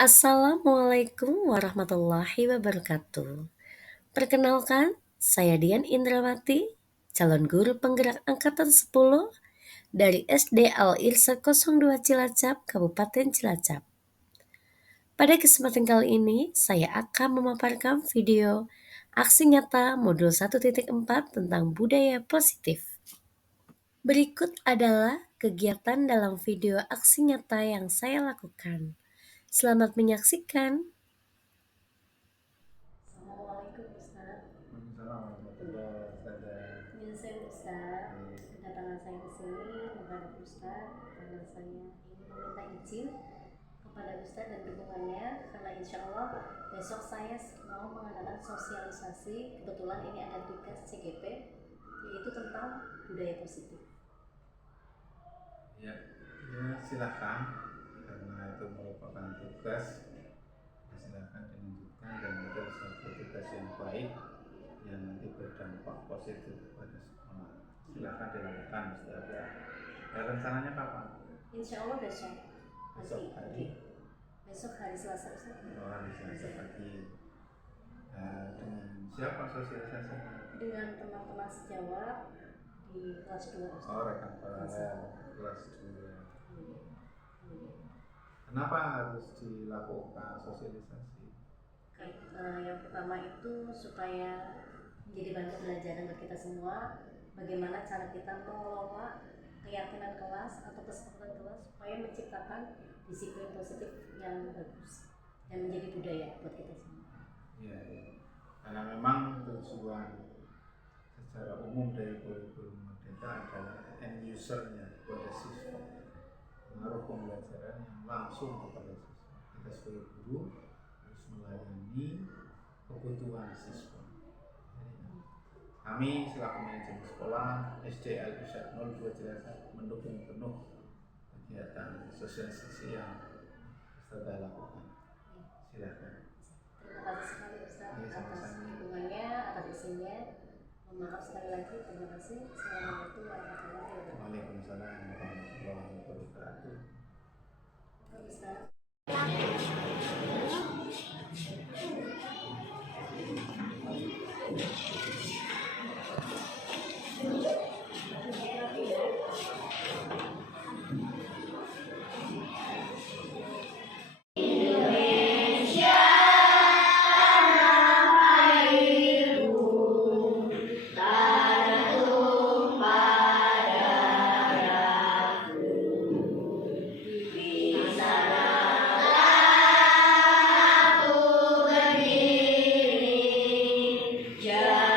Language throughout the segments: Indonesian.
Assalamualaikum warahmatullahi wabarakatuh. Perkenalkan, saya Dian Indrawati, calon guru penggerak angkatan 10 dari SD Al Irsyad 02 Cilacap, Kabupaten Cilacap. Pada kesempatan kali ini, saya akan memaparkan video aksi nyata modul 1.4 tentang budaya positif. Berikut adalah kegiatan dalam video aksi nyata yang saya lakukan. Selamat menyaksikan. Assalamualaikum Ustaz. Waalaikumsalam warahmatullahi wabarakatuh. Menyelesaikan Ustaz, kedatangan saya ke sini menghadap Ustaz karena saya ingin meminta izin kepada Ustaz dan dukungannya karena insya Allah besok saya mau mengadakan sosialisasi. Kebetulan ini ada tugas CGP yaitu tentang budaya positif. Ya, silakan karena itu merupakan tugas. Silakan dilanjutkan dan itu suatu tugas yang baik yang nanti berdampak positif kepada sekolah. Silakan dilakukan, Ustaz. Rencananya kapan? Insya Allah besok Hari. Besok hari Selasa Ustaz. Hari Selasa pagi. Dengan siapa sosialisasinya? Dengan teman-teman sejawat di kelas 2 Ustaz. Rekan paralel kelas 2. Kenapa harus dilakukan sosialisasi? Yang pertama itu supaya menjadi bahan pembelajaran bagi kita semua bagaimana cara kita mengelola keyakinan kelas atau kesepakatan kelas supaya menciptakan disiplin positif yang bagus dan menjadi budaya buat kita semua. Ya. Karena memang tujuan secara umum dari kurikulum merdeka adalah end usernya kepada siswa, pengaruh pembelajaran yang langsung kepada siswa. Kita sebagai guru harus melayani kebutuhan siswa. Kami selaku manajemen sekolah SD Al Irsyad 02 Cilacap mendukung penuh kegiatan sosialisasi yang Ustaz lakukan. Silakan. Terima kasih sekali Ustaz atas dukungannya, atas izinnya. Maaf sekali lagi, terima kasih. Assalamualaikum warahmatullahi wabarakatuh. Waalaikumsalam warahmatullahi wabarakatuh. Ustaz. Yeah.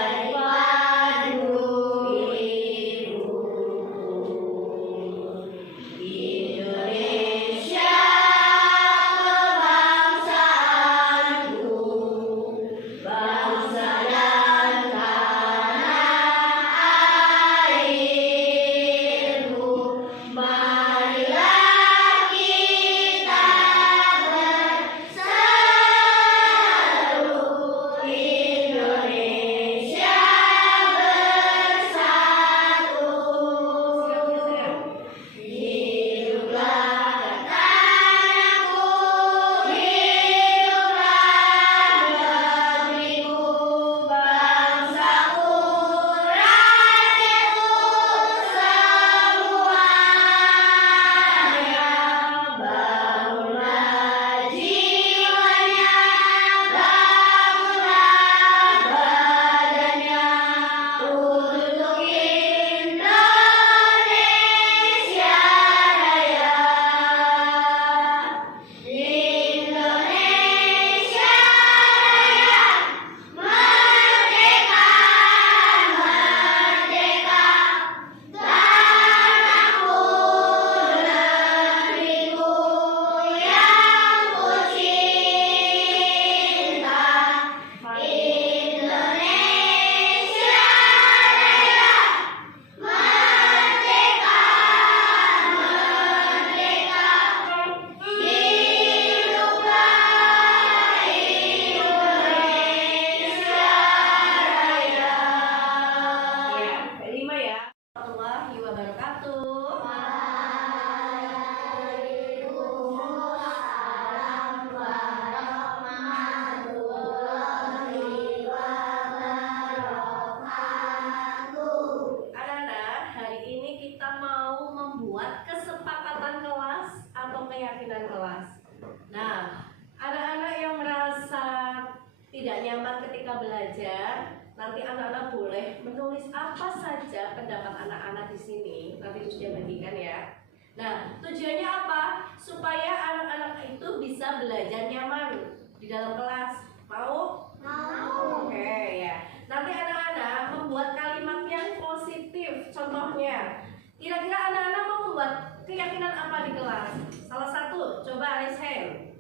nanti anak-anak boleh menulis apa saja pendapat anak-anak di sini. Nanti sudah bagikan ya. Nah, tujuannya apa? Supaya anak-anak itu bisa belajar nyaman di dalam kelas. Mau? Mau. Oke ya. Nanti anak-anak membuat kalimat yang positif. Contohnya, kira-kira anak-anak mau membuat keyakinan apa di kelas? Salah satu, coba raise hand.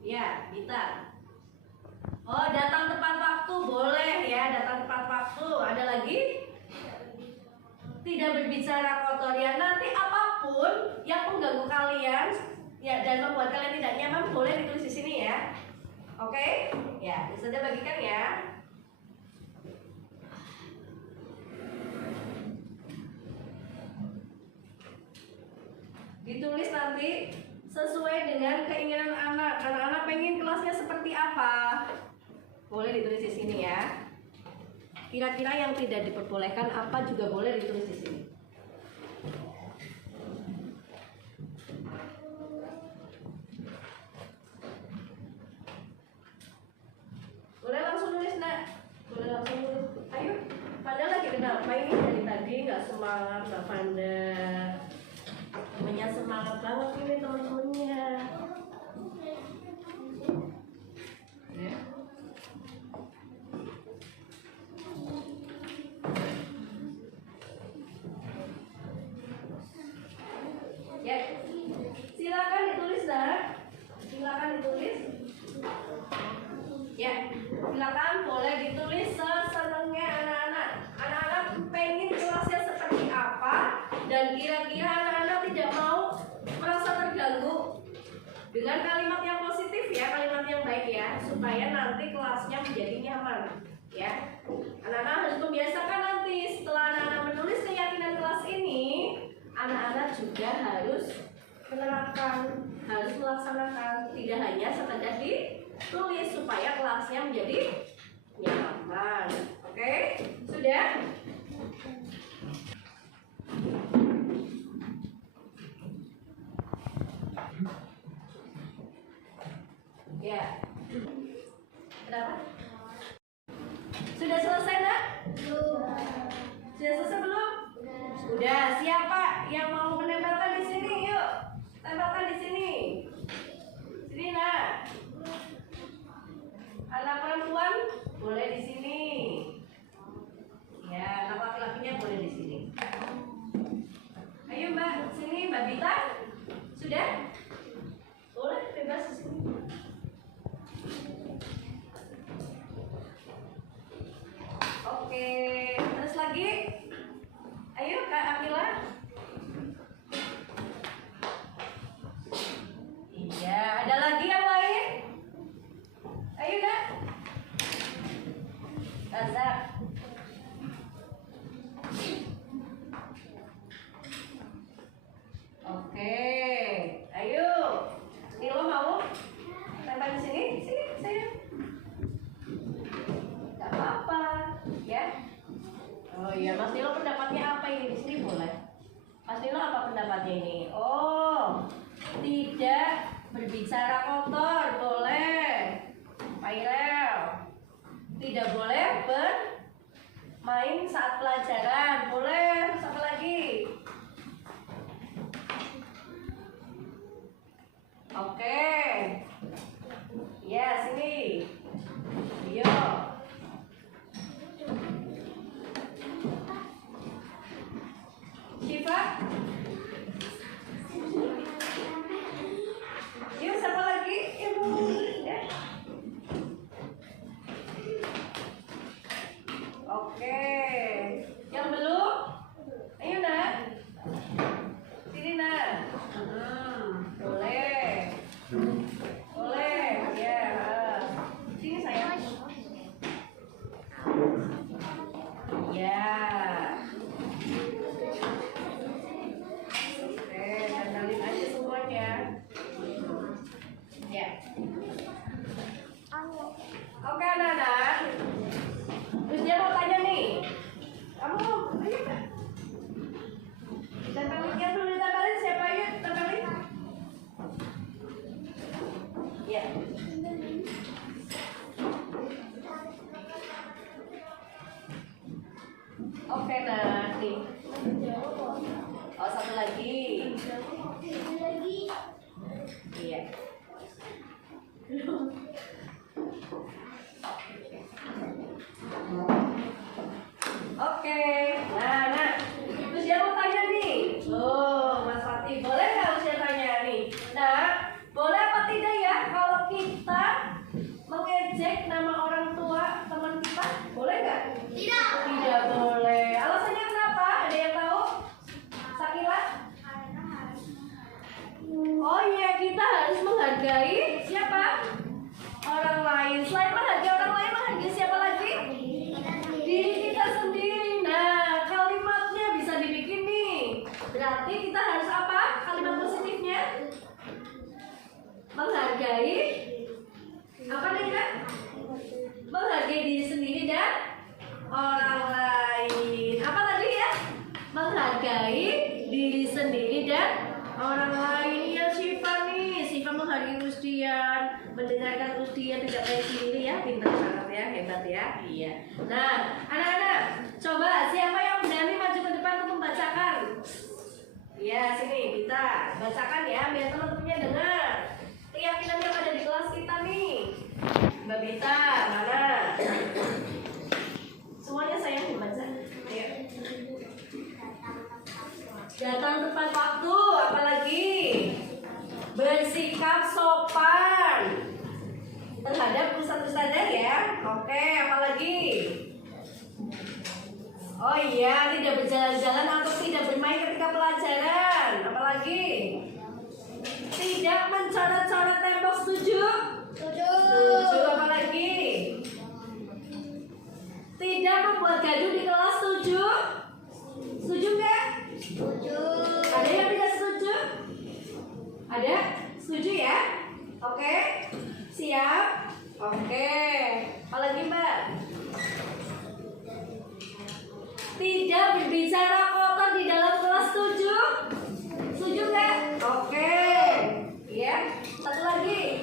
Ya, Dita. Oh, datang tepat waktu boleh ya, datang tepat waktu. Ada lagi? Tidak berbicara kotor ya. Nanti apapun yang mengganggu kalian ya dan membuat kalian tidak nyaman boleh ditulis di sini ya. Oke? Ya, sudah bagikan ya. Ditulis nanti sesuai dengan keinginan anak. Anak-anak pengen kelasnya seperti apa? Boleh ditulis di sini ya. Kira-kira yang tidak diperbolehkan apa juga boleh ditulis di sini. Boleh langsung nulis, Nak. Boleh langsung nulis. Ayo. Padahal lagi kenapa ini dari tadi nggak semangat, nggak pandai. Temennya semangat banget ini teman-temannya. Ya. Ya, silakan ditulis Nak. Silakan ditulis. Ya, silakan boleh ditulis sesenengnya anak-anak. Anak-anak pengen kelasnya seperti apa dan kira-kira anak-anak tidak mau merasa terganggu dengan kalimat yang positif ya, kalimat yang baik ya, supaya nanti kelasnya menjadi nyaman ya. Anak-anak harus membiasakan nanti setelah anak-anak menulis keyakinan kelas ini, anak-anak juga harus menerapkan, harus melaksanakan, tidak hanya sekedar ditulis supaya kelasnya menjadi nyaman. Oke? Sudah? Ya. Kenapa? Sudah selesai, Nak? Sudah selesai belum? Sudah. Siapa yang mau menempelkan di sini? Yuk, tempelkan di sini. Sini, Nak. Anak perempuan boleh di sini. Ya, anak laki-lakinya boleh di sini. Ayo, Mbak, sini, Mbak Bita. Sudah? Boleh bebas di sini. Oke, terus lagi. Ayo Kak Akila. Iya, ada lagi yang lain? Ayo Kak. Razak. Oke, ayo. Nilo mau? Tempel di sini, sini saya. Gak apa-apa, ya. Oh iya, Mas Nilo pendapatnya apa ini? Di sini boleh. Mas Nilo apa pendapatnya ini? Oh, tidak berbicara kotor, boleh. Pak Irel, tidak boleh bermain saat pelajaran, boleh. Terus apa lagi? Oke. Ya, sini. Yo. Syifa. Yuk, siapa lagi? Ibu. Ya. Oke, nah nih. Oh, satu lagi. Iya. Oke, nah, terus dia mau tanya nih, Mas Fatih, boleh nggak saya tanya nih? Nah, boleh apa tidak ya kalau kita mengejek nama orang tua teman kita? Boleh nggak? Tidak. Tidak boleh. Alasannya kenapa? Ada yang tahu? Sakila? Oh iya, kita harus menghargai siapa? Orang lain. Selain menghargai orang lain, menghargai siapa lagi? Diri kita sendiri. Nah, kalimatnya bisa dibikin nih. Berarti kita harus apa? Kalimat positifnya menghargai apa nih kan? Menghargai diri sendiri dan orang lain. Apa tadi ya? Menghargai diri sendiri dan orang lain. Ya Syifa nih, Syifa menghargai Usdian, mendengarkan Usdian tidak kayak sendiri ya, pintar banget ya, hebat ya. Iya. Nah, anak-anak, coba siapa yang berani maju ke depan untuk membacakan? Iya, sini kita bacakan ya, biar teman-temannya dengar. Keyakinan yang ada di kelas kita nih. Mbak Bita, mana? Semuanya saya yang baca. Ayo. Datang tepat waktu, apalagi bersikap sopan terhadap ustadz-ustadzah ya. Oke, apalagi? Oh iya, tidak berjalan-jalan atau tidak bermain ketika pelajaran. Apalagi? Tidak mencoret-coret tembok, setuju? Setuju. Apalagi? Tidak membuat gaduh di kelas, setuju? Setuju nggak? Setuju. Ada yang tidak setuju? Ada? Setuju ya? Oke. Siap? Oke. Apalagi Mbak? Tidak berbicara kotor di dalam kelas, setuju? Setuju nggak? Oke. Ya. Satu lagi.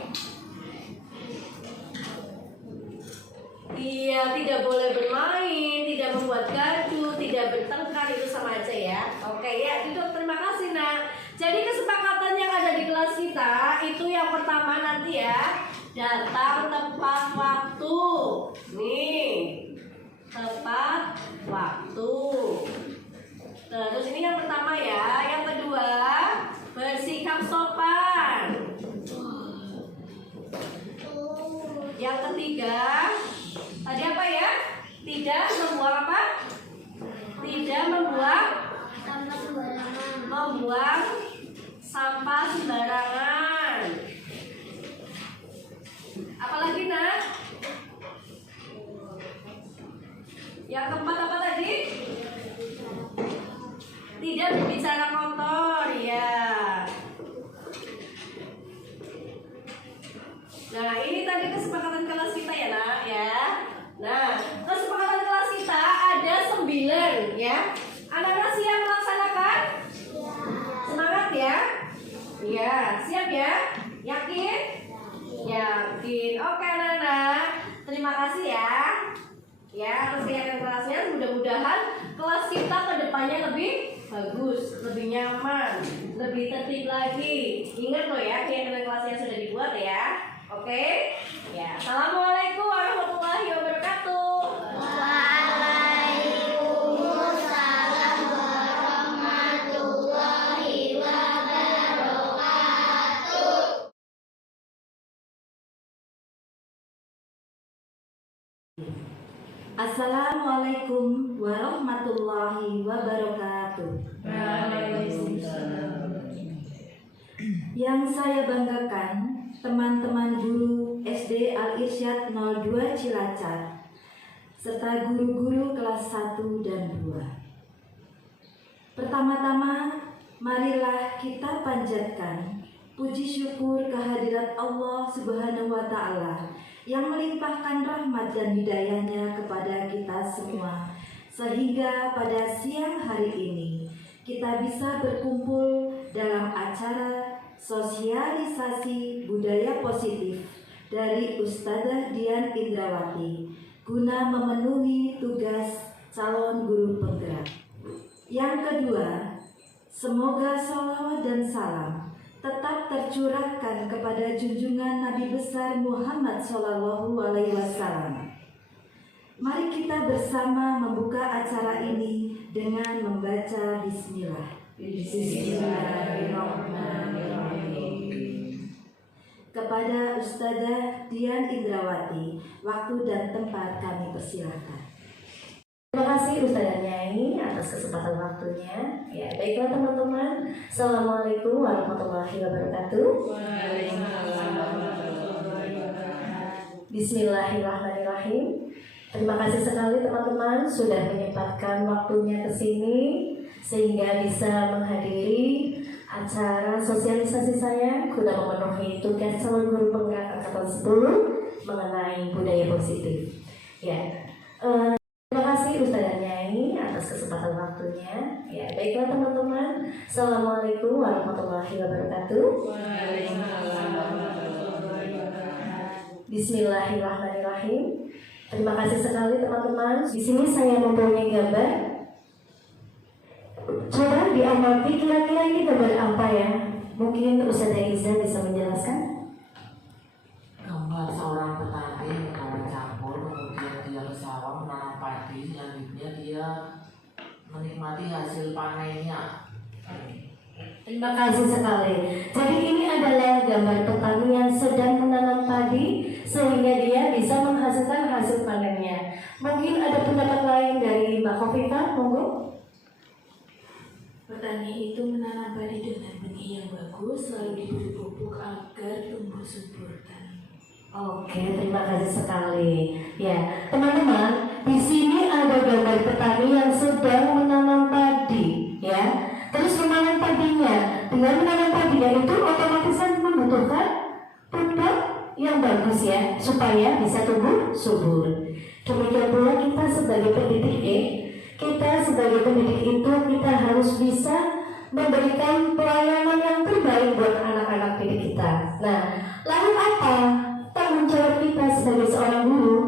Iya, tidak boleh bermain, tidak membuat gaduh, tidak bertengkar, itu sama aja ya. Oke ya, itu terima kasih nak. Jadi kesepakatan yang ada di kelas kita itu yang pertama nanti ya, datang tepat waktu. Nih, tepat waktu. Terus ini yang pertama ya. Yang kedua, bersikap sopan. Yang ketiga, tadi apa ya? Tidak membuang apa? Tidak membuang sampah sembarangan. Apalagi nak? Yang keempat apa tadi? Tidak berbicara kotor, ya. Nah, ini tadi kesepakatan kelas kita ya nak, ya. Nah, kesepakatan kelas kita ada 9 ya. Anak-anak siap melaksanakan? Semangat ya. Iya, siap ya? Yakin? Yakin. Oke anak-anak, terima kasih ya. Ya, atas kegiatan kelasnya, mudah-mudahan kelas kita ke depannya lebih bagus, lebih nyaman, lebih tertib lagi. Ingat loh ya, kegiatan kelasnya sudah dibuat ya. Oke? Ya, assalamualaikum warahmatullahi wabarakatuh. Waalaikumsalam warahmatullahi wabarakatuh. Assalamualaikum warahmatullahi wabarakatuh. Yang saya banggakan, teman-teman guru SD Al-Irsyad 02 Cilacap, serta guru-guru kelas 1 dan 2. Pertama-tama, marilah kita panjatkan puji syukur kehadirat Allah Subhanahu wa Ta'ala yang melimpahkan rahmat dan hidayahnya kepada kita semua, sehingga pada siang hari ini kita bisa berkumpul dalam acara sosialisasi budaya positif dari Ustadzah Dian Indrawati guna memenuhi tugas calon guru penggerak. Yang kedua, semoga salawat dan salam tetap tercurahkan kepada junjungan Nabi besar Muhammad SAW. Mari kita bersama membuka acara ini dengan membaca Bismillah. Bismillahirrahmanirrahim. Kepada Ustazah Dian Indrawati, waktu dan tempat kami persilahkan. Terima kasih Ustazah Nyai atas kesempatan waktunya. Ya, baiklah teman-teman. Assalamualaikum warahmatullahi wabarakatuh. Bismillahirrahmanirrahim. Terima kasih sekali teman-teman sudah menyempatkan waktunya ke sini sehingga bisa menghadiri acara sosialisasi saya guna memenuhi tugas calon guru penggerak angkatan 10 mengenai budaya positif. Ya. Terima kasih Ustazah Nyai atas kesempatan waktunya. Ya, baiklah teman-teman. Assalamualaikum warahmatullahi wabarakatuh. Bismillahirrahmanirrahim. Terima kasih sekali teman-teman. Di sini saya mempunyai gambar. Coba diamati kira-kira ini gambar apa ya? Mungkin Ustazah Iza bisa menjelaskan. Gambar seorang petani menanam campur, kemudian dia ke sawah menanam padi, selanjutnya dia menikmati hasil panennya. Terima kasih sekali. Jadi ini adalah gambar petani yang sedang menanam padi sehingga dia bisa menghasilkan hasil panennya. Mungkin ada pendapat lain dari Mbak Khofifah, monggo. Petani itu menanam padi dengan benih yang bagus, lalu diberi pupuk agar tumbuh subur tani. Oke, terima kasih sekali. Ya, teman-teman, di sini ada gambar petani yang sedang menanam padi, ya. Terus menanam padinya, dengan menanam padinya itu otomatis membutuhkan pupuk yang bagus ya, supaya bisa tumbuh subur. Demikian pula kita sebagai pendidik, kita sebagai pendidik itu kita harus bisa memberikan pelayanan yang terbaik buat anak-anak didik kita. Nah, lalu apa tanggung jawab kita sebagai seorang guru?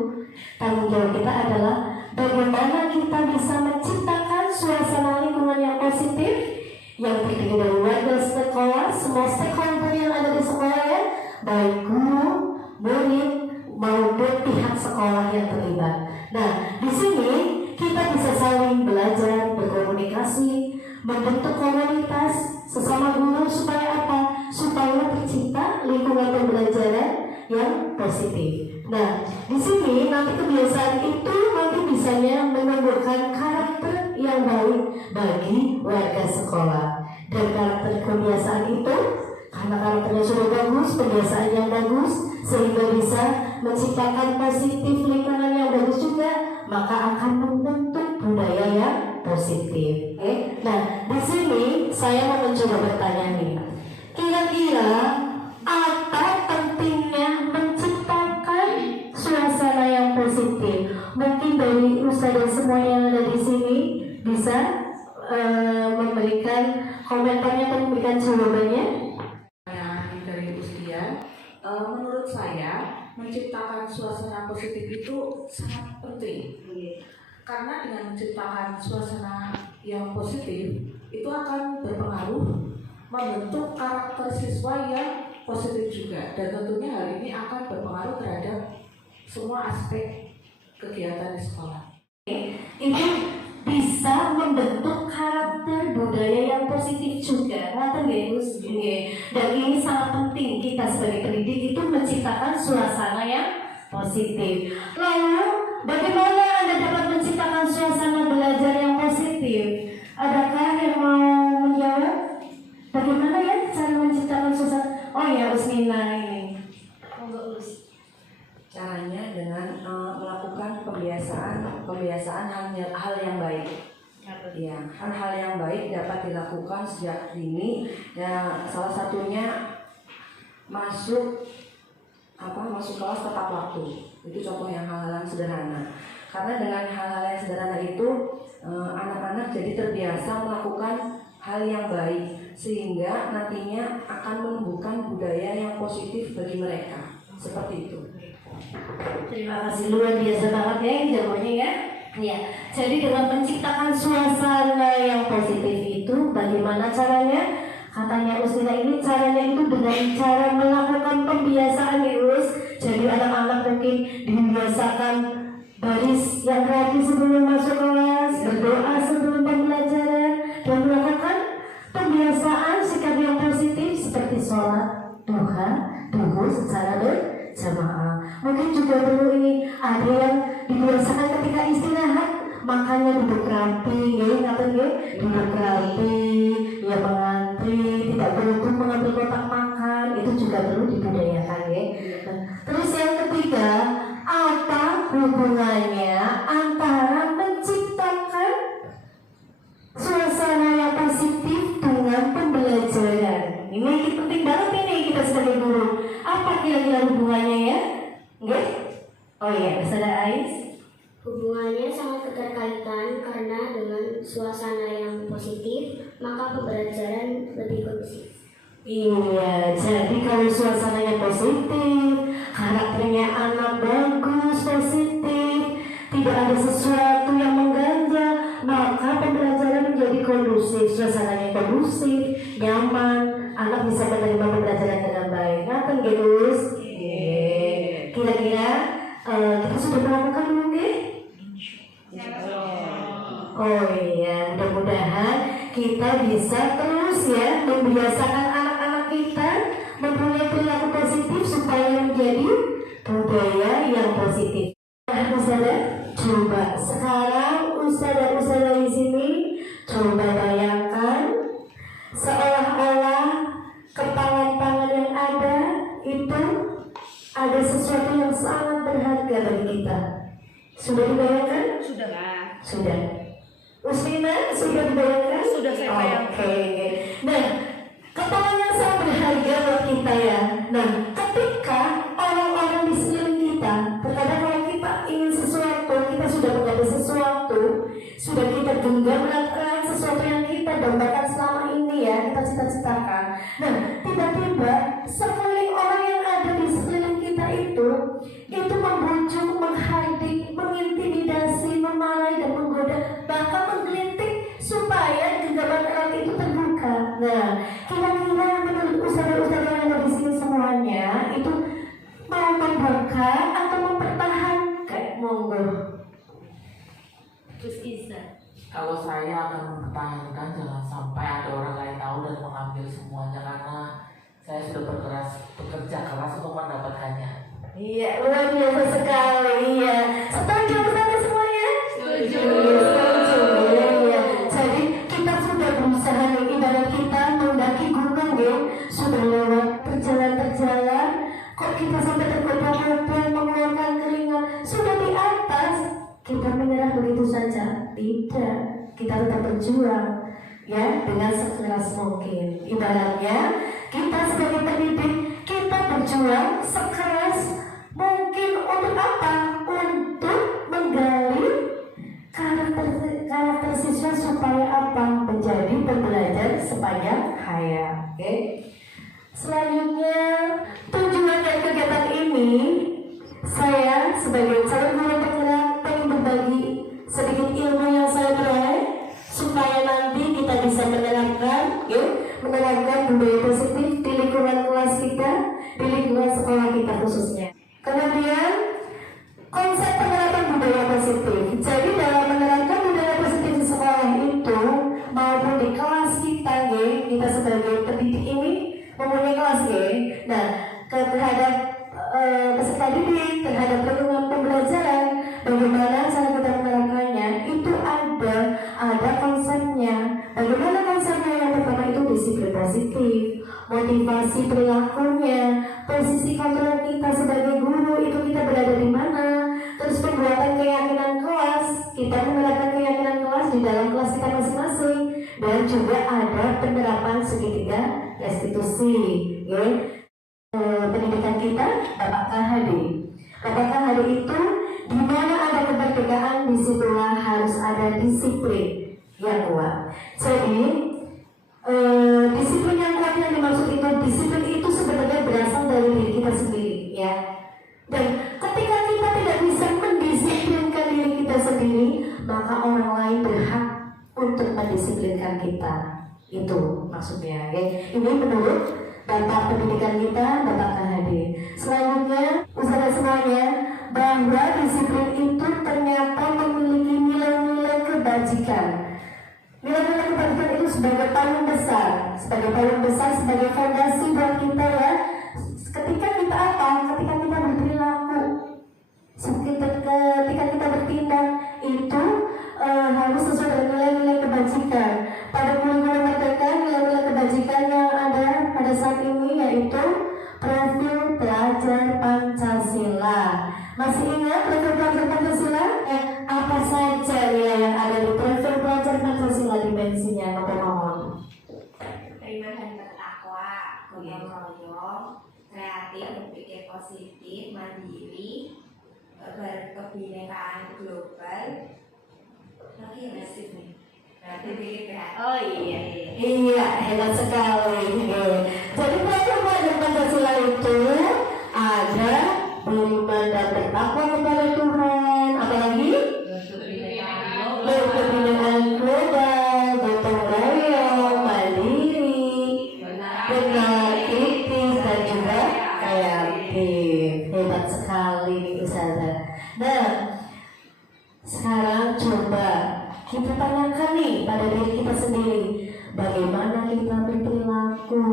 Tanggung jawab kita adalah bagaimana kita bisa menciptakan suasana lingkungan yang positif yang terdiri dari warga sekolah, semua stakeholder yang ada di sekolah ya, baik guru, murid, maupun pihak sekolah yang terlibat. Nah, di sini kita bisa saling belajar, berkomunikasi, membentuk komunitas sesama guru supaya apa? Supaya tercipta lingkungan pembelajaran yang positif. Nah, di sini nanti kebiasaan itu nanti bisanya menumbuhkan karakter yang baik bagi warga sekolah. Dan karakter kebiasaan itu, karena karakternya sudah bagus, kebiasaan yang bagus, sehingga bisa menciptakan positif lingkungan yang bagus juga, maka akan membentuk budaya yang positif. Nah, di sini saya mau mencoba bertanya nih, kira-kira apa pentingnya menciptakan suasana yang positif? Mungkin dari Ustazah semua yang ada di sini bisa memberikan komentarnya atau memberikan jawabannya. Dari usia, menurut saya menciptakan suasana positif itu sangat penting. Karena dengan menciptakan suasana yang positif itu akan berpengaruh membentuk karakter siswa yang positif juga, dan tentunya hal ini akan berpengaruh terhadap semua aspek kegiatan di sekolah. Itu bisa membentuk karakter budaya yang positif juga, dan ini sangat penting kita sebagai pendidik itu menciptakan suasana yang positif. Lalu bagaimana Anda dapat menciptakan suasana belajar yang positif? Adakah yang mau menjawab? Bagaimana ya cara menciptakan suasana? Oh ya, Usmina ini. Caranya dengan melakukan pembiasaan hal yang baik. Ya, hal yang baik dapat dilakukan sejak dini. Ya, salah satunya masuk kelas tepat waktu. Itu contoh yang hal-hal yang sederhana. Karena dengan hal-hal yang sederhana itu anak-anak jadi terbiasa melakukan hal yang baik, sehingga nantinya akan menumbuhkan budaya yang positif bagi mereka. Seperti itu. Terima kasih, luar biasa banget ya jawabannya ya. Ya, jadi dengan menciptakan suasana yang positif itu bagaimana caranya? Katanya Ustina ini caranya itu dengan cara melakukan pembiasaan nih Us. Jadi anak-anak mungkin dibiasakan baris yang rapi sebelum masuk kelas, berdoa sebelum pembelajaran, dan melakukan pembiasaan sikap yang positif seperti sholat, duha, duhur secara berjamaah. Mungkin juga perlu ini ada yang dibiasakan ketika istirahat makannya duduk rapi, duduk rapi, ya mengantri, tidak berebut mengambil kotak makan, itu juga perlu dibudayakan ya. Terus yang ketiga, apa hubungannya antara menciptakan suasana yang positif dengan pembelajaran? Ini penting banget ini kita sebagai guru. Apa kira-kira hubungannya ya? Oke? Oh iya, Saudara Ais. Hubungannya sangat keterkaitan karena dengan suasana yang positif, maka pembelajaran lebih kondusif. Iya, jadi kalau suasananya positif, karakternya anak bagus, positif, tidak ada sesuatu yang mengganjal, maka pembelajaran menjadi kondusif, suasananya kondusif, nyaman, anak bisa menerima pembelajaran dengan baik. Ngaten Gus? Kira-kira kita sudah melakukan belum nggih? Oh iya, mudah-mudahan kita bisa terus ya membiasakan anak-anak kita mempunyai perilaku positif supaya menjadi budaya yang positif. Nah, Ustazah, coba sekarang Ustazah di sini coba bayangkan seolah-olah kepangan-pangan yang ada itu ada sesuatu yang sangat berharga bagi kita. Sudah dibayangkan? Sudah. Ustina, sudah dibayangkan? Sudah saya bayangkan. Oke. Nah, kepangan yang sangat berharga buat kita ya. Nah, ketika orang-orang di sekeliling kita, terkadang kalau kita ingin sesuatu, kita sudah mengambil sesuatu, sudah kita genggam erat-erat sesuatu yang kita dambakan selama ini ya, kita cita-citakan. Nah, tiba-tiba sekeliling orang yang ada di sekeliling kita itu membujuk, menghardik, mengintimidasi, memarahi dan menggoda, bahkan mengkritik supaya genggaman erat itu terbuka. Nah, kira-kira menurut ustadz-ustadz yang ada di sini semuanya itu mau membuka atau mempertahankan? Monggo. Terus Isa. Kalau saya akan mempertahankan, jangan sampai ada orang lain tahu dan mengambil semuanya, karena saya sudah bekerja keras untuk mendapatkannya. Iya, luar biasa sekali ya. Setuju bersama semuanya? Setuju. Iya. Jadi kita sudah berusaha nih, ibarat kita mendaki gunung ya, sudah lewat terjalan, kok kita sampai tergoda-goda mengeluarkan keringat, sudah di atas, kita menyerah begitu saja? Tidak, kita tetap berjuang ya dengan sekeras mungkin. Ibaratnya kita sebagai pendidik, kita berjuang sekeras mungkin untuk apa? Untuk menggali karakter siswa supaya apa? Menjadi pembelajar sepanjang hayat. Oke. Selanjutnya, tujuan dari kegiatan ini, saya sebagai calon guru penggerak ingin berbagi sedikit ilmu yang saya peroleh supaya nanti kita bisa menerapkan budaya positif di lingkungan kelas kita, di lingkungan sekolah kita khususnya. Kemudian konsep penerapan budaya positif. Jadi dalam menerapkan budaya positif di sekolah itu maupun di kelas kita kita sebagai pendidik ini mempunyai kelas Nah, terhadap peserta didik, terhadap lingkungan pembelajaran, bagaimana cara kita menerapkannya itu ada konsepnya. Bagaimana konsepnya? Yang pertama itu disiplin positif, motivasi perilakunya, posisi kontrol kita sebagai guru itu kita berada di mana, terus pembuatan keyakinan kelas, kita menerapkan keyakinan kelas di dalam kelas kita masing-masing, dan juga ada penerapan segitiga restitusi ya. Pendidikan kita Bapak KHD. Bapak KHD itu di mana ada kemerdekaan, disitulah harus ada disiplin yang kuat. Jadi disiplin yang kuat yang dimaksud itu, disiplin itu sebenarnya berasal dari diri kita sendiri ya. Dan ketika kita tidak bisa mendisiplinkan diri kita sendiri, lain berhak untuk mendisiplinkan kita. Itu maksudnya, okay? Ini menurut data pendidikan kita, data KHD. Selanjutnya, usaha semuanya, bahwa disiplin itu ternyata memiliki nilai-nilai kebajikan. Nilai-nilai kebajikan itu sebagai payung besar, sebagai fondasi buat kita ya. Ketika kita apa? Ketika kita berperilaku, ketika kita bertindak itu harus sesuai dengan nilai-nilai kebajikan. Pada kurikulum Merdeka, nilai-nilai kebajikan yang ada pada saat ini yaitu profil pelajar Pancasila. Masih ingat profil pelajar Pancasila? Apa saja nilai yang ada di profil pelajar Pancasila dimensinya? Mohon. Beriman dan bertakwa, gotong royong, kreatif, berpikir positif, mandiri, berkebinekaan global. Lagi nasib nih. Oh iya, hebat sekali. Jadi profil pelajar Pancasila itu ada beriman dan bertakwa kepada Tuhan, apalagi berkebinekaan global, gotong royong, mandiri, kritis dan juga kreatif. Hebat sekali Ustazah. Nah, sekarang coba kita tanyakan nih pada diri kita sendiri, bagaimana kita berperilaku,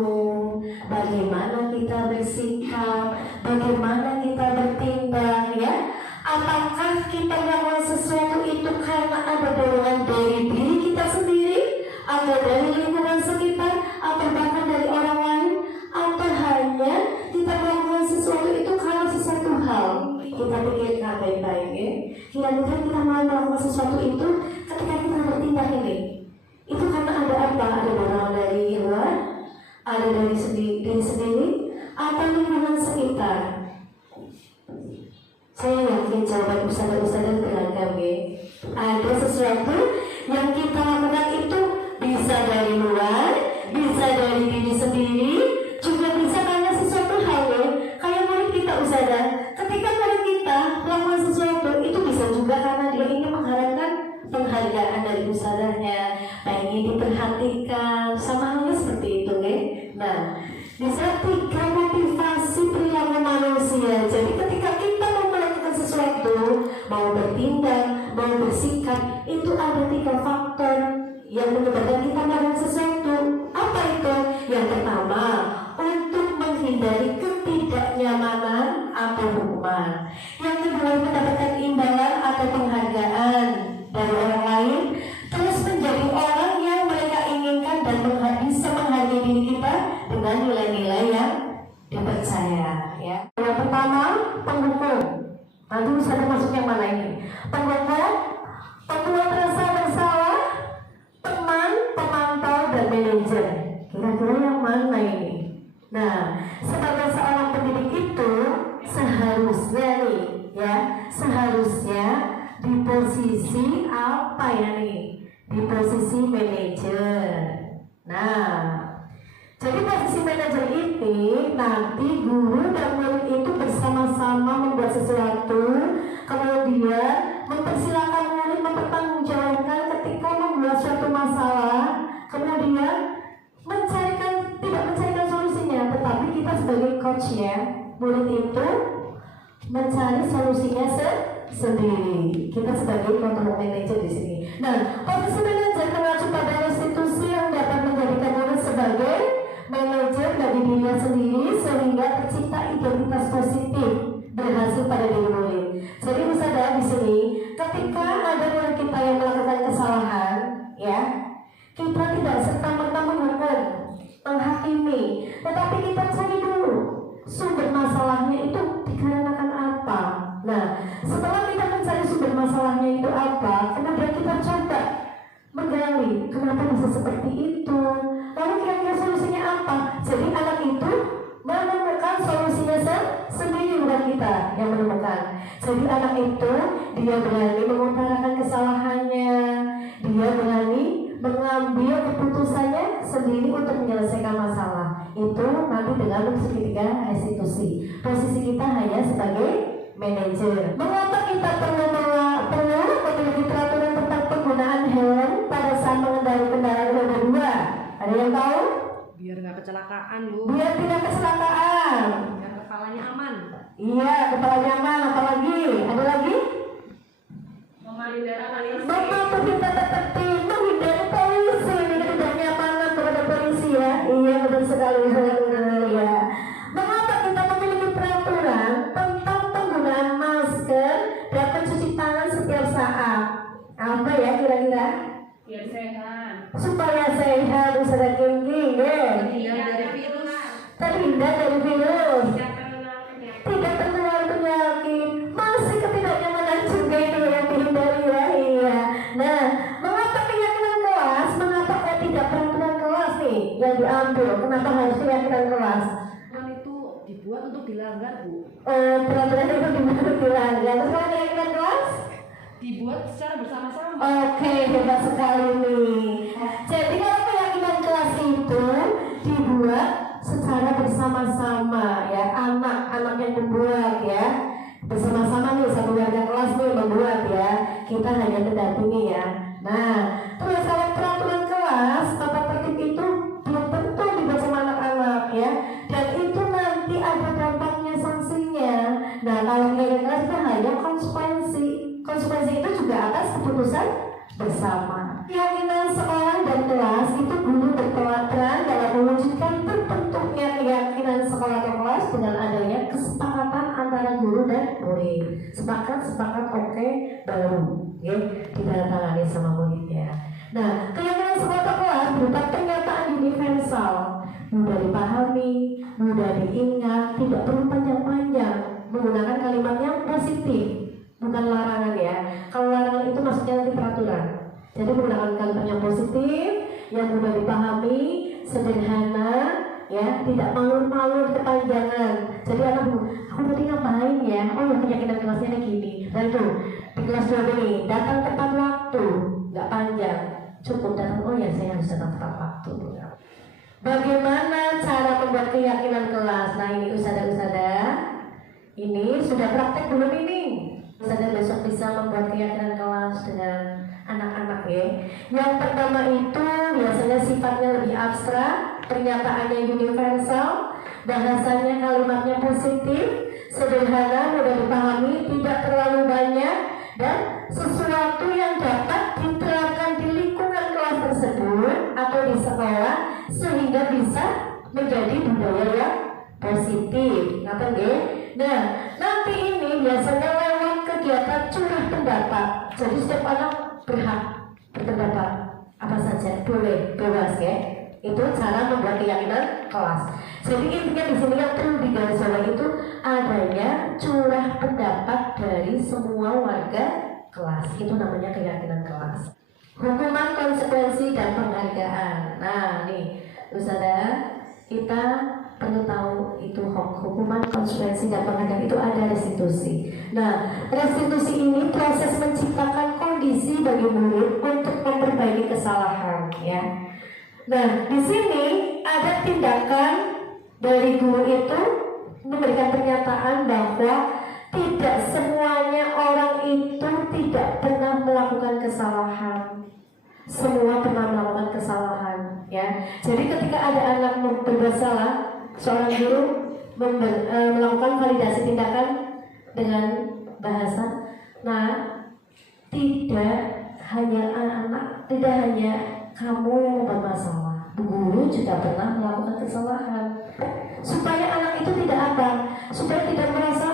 bagaimana kita bersikap, bagaimana kita bertindak ya. Apakah kita melakukan sesuatu itu karena ada dorongan dari diri kita sendiri, atau dari lingkungan sekitar, atau bahkan dari orang lain, atau hanya kita melakukan sesuatu itu karena sesuatu hal. Kita pikirkan baik-baik ya. Kira-kira kita mau melakukan sesuatu itu ketika kita bertindak ini, itu karena ada apa? Ada dorongan dari luar, ada dari diri sendiri, atau lingkungan sekitar. Saya yakin jawaban ustazah-ustazah beragam ya. Ada sesuatu yang kita lakukan itu bisa dari luar, bisa dari diri sendiri, juga bisa karena sesuatu hal ya. Kayak murid kita ustazah, ketika murid kita melakukan sesuatu itu bisa juga karena dia ingin mengharapkan penghargaan dari ustazahnya, pengen diperhatikan, sama halnya seperti itu ya. Nah, bisa 3 motivasi perilaku manusia. Jadi ketika kita mau melakukan sesuatu, mau bertindak, mau bersikap, itu ada 3 faktor yang menyebabkan kita melakukan sesuatu. Apa itu? Yang pertama, untuk menghindari ketidaknyamanan atau hukuman. Yang kedua, mendapatkan imbalan atau penghargaan dari orang lain. Terus menjadi orang yang mereka inginkan dan bisa menghargai diri kita dengan nilai-nilai yang dipercaya ya. Yang pertama, pendukung. Nanti bisa masuk yang mana ini? Pendukung, pembuat rasa bersalah, teman, pemantau, dan manajer. Kira-kira yang mana ini? Nah, sebagai seorang pendidik itu seharusnya nih ya, seharusnya di posisi apa ya nih? Di posisi manajer. Nah, jadi posisi manajer ini nanti guru dan murid itu bersama-sama membuat sesuatu, kemudian mempersilakan murid mempertanggungjawabkan ketika membuat suatu masalah, kemudian tidak mencarikan solusinya, tetapi kita sebagai coachnya, murid itu mencari solusinya sendiri. Kita sebagai control manager di sini. Nah, posisi manajer mengacu pada institusi yang dapat menjadikan murid sebagai manajer dari dirinya sendiri sehingga tercipta identitas positif berhasil pada diri murid. Jadi misalnya di sini, ketika ada murid kita yang melakukan kesalahan, ya, kita tidak serta-merta menghakimi, tetapi kita cari dulu sumber masalahnya itu dikarenakan apa. Nah, setelah kita mencari sumber masalahnya itu apa, kemudian kita coba menggali kenapa bisa seperti itu, lalu kira-kira solusinya apa. Jadi anak itu menemukan solusinya sendiri, bukan kita yang menemukan. Jadi anak itu dia berani mengutarakan kesalahannya, dia berani mengambil keputusannya sendiri untuk menyelesaikan masalah. Itu nanti dengan segitiga institusi. Posisi kita hanya sebagai manajer. Mengapa kita perlu memiliki peraturan tentang penggunaan helm pada saat mengendarai kendaraan roda 2? Ada yang tahu? Biar nggak kecelakaan, Bu. Biar tidak kecelakaan. Biar kepalanya aman. Iya, kepalanya aman. Apalagi? Ada lagi? Mematuhi tata tertib, menghindari polisi, tidak nyamanan kepada polisi ya. Iya, betul sekali, ya. Mengapa kita memiliki peraturan tentang penggunaan masker dan mencuci tangan setiap saat? Apa ya kira-kira? Biar sehat. Supaya sehat, usaha tinggi, ya. Terhindar dari virus. Terhindar dari virus. Tidak tertular penyakit. Tidak tertular penyakit. Masih ketidaknyamanan juga ini yang dihindari ya. Iya. Nah, mengapa keyakinan kelas? Mengapa kok tidak peraturan kelas nih yang diambil? Kenapa harus keyakinan kelas? Kan itu dibuat untuk dilanggar, Bu. Peraturan itu dibuat untuk dilanggar. Terus kalau keyakinan kelas? Dibuat secara bersama-sama. Oke, hebat sekali nih. Jadi kalau keyakinan kelas itu dibuat secara bersama-sama ya, anak-anak yang membuat ya, bersama-sama nih, satu warga kelas nih membuat ya, kita hanya mendampingi ya. Nah, terus kalau peraturan kelas, tata tertib itu belum tentu dibuat sama anak-anak ya, dan itu nanti ada dampaknya, sanksinya. Nah, kalau keyakinan kelas itu hanya konsekuensi. Konsekuensi itu juga atas keputusan bersama. Keyakinan sekolah dan kelas itu guru berperan dalam mewujudkan terbentuknya keyakinan sekolah dan kelas dengan adanya kesepakatan antara guru dan murid. Sepakat oke, baru ya ditandatangani sama muridnya. Nah, keyakinan sekolah dan kelas berupa pernyataan universal, mudah dipahami, mudah diingat, tidak perlu panjang-panjang, menggunakan kalimat yang positif. Bukan larangan ya. Kalau larangan itu maksudnya nanti peraturan. Jadi menggunakan kalimat yang positif, yang mudah dipahami, sederhana, ya, tidak malu-malu kepanjangan. Jadi anak, aku tadi ngapain ya? Oh ya, keyakinan kelasnya gini. Dan tuh di kelas 2 ini datang tepat waktu, nggak panjang, cukup datang. Oh ya, saya harus datang tepat waktu. Bagaimana cara membuat keyakinan kelas? Nah ini ustadzah-ustadzah, ini sudah praktek belum ini? Ustadzah besok bisa membuat keyakinan kelas dengan anak-anak ya. Yang pertama itu biasanya sifatnya lebih abstrak, pernyataannya universal, bahasanya kalimatnya positif, sederhana, mudah dipahami, tidak terlalu banyak, dan sesuatu yang dapat diterapkan di lingkungan kelas tersebut atau di sekolah sehingga bisa menjadi budaya yang positif. Ngapain ya? Nah, nanti ini biasanya lewat kegiatan curah pendapat. Jadi setiap anak berhak berpendapat apa saja, boleh, bebas ya. Itu cara membuat keyakinan kelas. Jadi intinya di sini yang perlu digarisbawahi itu adanya curah pendapat dari semua warga kelas. Itu namanya keyakinan kelas. Hukuman, konsekuensi, dan penghargaan. Nah, nih, Ustazah, kita perlu tahu itu hukuman, konsekuensi, dan penghargaan itu ada restitusi. Nah, restitusi ini proses menciptakan kondisi bagi murid untuk memperbaiki kesalahan, ya. Nah, di sini ada tindakan dari guru itu memberikan pernyataan bahwa tidak semuanya orang itu tidak pernah melakukan kesalahan. Semua pernah melakukan kesalahan, ya. Jadi ketika ada anak berbuat salah, seorang guru melakukan validasi tindakan dengan bahasa. Nah, tidak hanya anak, tidak hanya kamu yang bermasalah, guru juga pernah melakukan kesalahan. Supaya anak itu tidak apa? Supaya tidak merasa,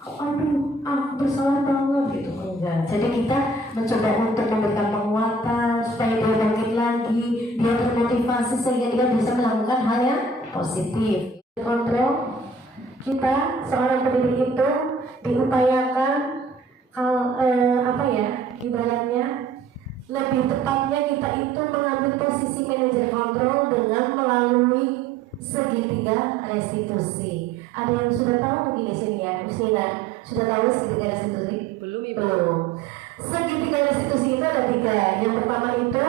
aduh, aku bersalah banget gitu. Enggak. Jadi kita mencoba untuk memberikan penguatan supaya dia bangkit lagi, dia termotivasi sehingga dia bisa melakukan hal yang positif. Kontrol kita seorang pendidik itu diupayakan ibaratnya lebih tepatnya kita itu mengambil posisi manajer kontrol dengan melalui segitiga restitusi. Ada yang sudah tahu mungkin di sini ya, Musnina sudah tahu segitiga restitusi? Belum, Ibu. Belum. Segitiga restitusi itu ada 3. Yang pertama itu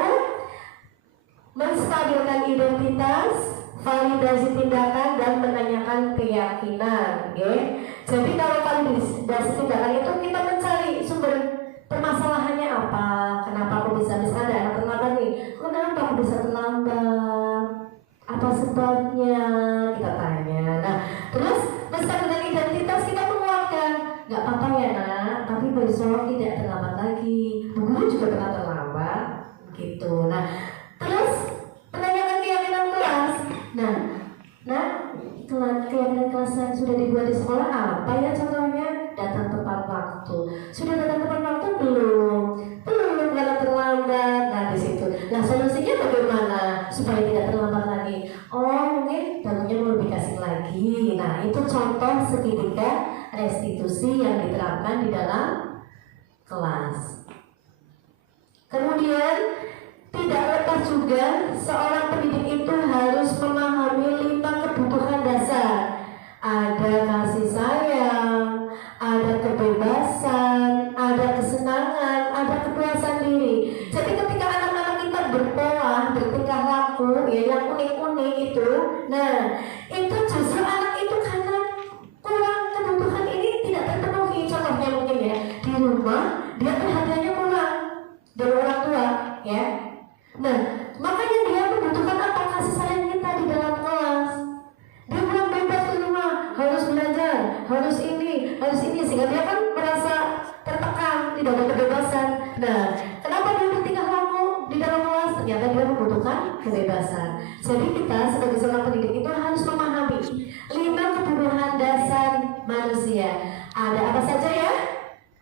menstabilkan identitas, validasi tindakan, dan menanyakan keyakinan. Okay? Jadi kalau validasi tindakan itu kita mencari sumber permasalahannya apa, kenapa aku bisa, misalnya ada anak terlambat nih, kenapa aku bisa terlambat, apa sebabnya, kita tanya. Nah terus bersama dengan identitas kita menguatkan, nggak apa-apa ya nak, tapi besok tidak terlambat lagi, Bu Guru juga pernah terlambat gitu. Nah terus menanyakan keyakinan kelas. Nah keyakinan kelas yang sudah dibuat di sekolah apa ya contohnya? Datang tepat waktu. Sudah datang tepat waktu belum karena terlambat. Nah di situ. Nah solusinya bagaimana supaya tidak terlambat lagi? Oh mungkin bangunnya mau dikasih lagi. Nah itu contoh segitiga restitusi yang diterapkan di dalam kelas. Kemudian tidak lepas juga seorang pendidik itu harus memahami 5 kebutuhan dasar. Ada kasih sayang, ada kebebasan, ada kesenangan, ada kepuasan diri. Jadi ketika anak-anak kita berpola, bertingkah laku, ya yang unik-unik itu, nah itu justru anak itu karena kurang kebutuhan ini tidak terpenuhi. Contohnya mungkin ya di rumah dia perhatiannya kurang dari orang tua, ya. Nah makanya dia membutuhkan apa? Kasih sayang kita di dalam kelas. Dia kurang bebas di rumah, harus belajar, harus ini, sehingga dia kan merasa tertekan, tidak ada kebebasan. Nah, kenapa dia bertingkah laku di dalam kelas? Ternyata dia membutuhkan kebebasan. Jadi kita sebagai seorang pendidik itu harus memahami 5 kebutuhan dasar manusia. Ada apa saja ya?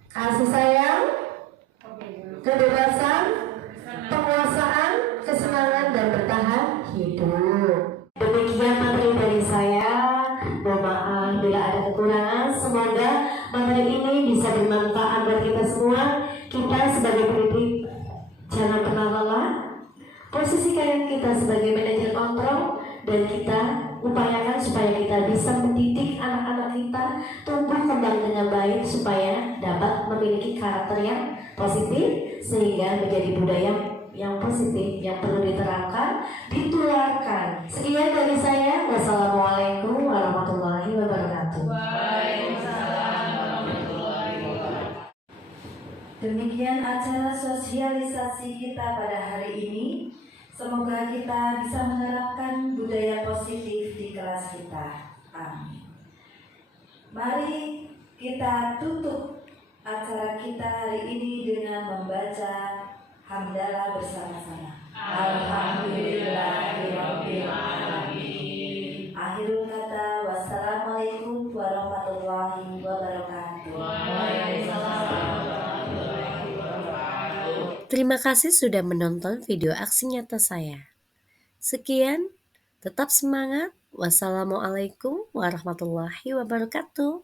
Kasih sayang, kebebasan, penguasaan, kesenangan, dan bertahan hidup. Demikian materi dari saya. Mohon maaf bila ada kekurangan. Semoga materi ini bisa bermanfaat buat kita semua. Kita sebagai pendidik jangan pernah lelah. Posisikan kita sebagai manajer kontrol dan kita upayakan supaya kita bisa mendidik anak-anak kita tumbuh kembang dengan baik supaya dapat memiliki karakter yang positif sehingga menjadi budaya yang positif yang perlu diterapkan, ditularkan. Sekian dari saya. Wassalamualaikum warahmatullahi wabarakatuh. Demikian acara sosialisasi kita pada hari ini. Semoga kita bisa menerapkan budaya positif di kelas kita. Amin. Mari kita tutup acara kita hari ini dengan membaca hamdalah bersama-sama. Alhamdulillahirabbil alamin. Akhirul kata, wassalamualaikum warahmatullahi wabarakatuh. Terima kasih sudah menonton video aksi nyata saya. Sekian, tetap semangat. Wassalamualaikum warahmatullahi wabarakatuh.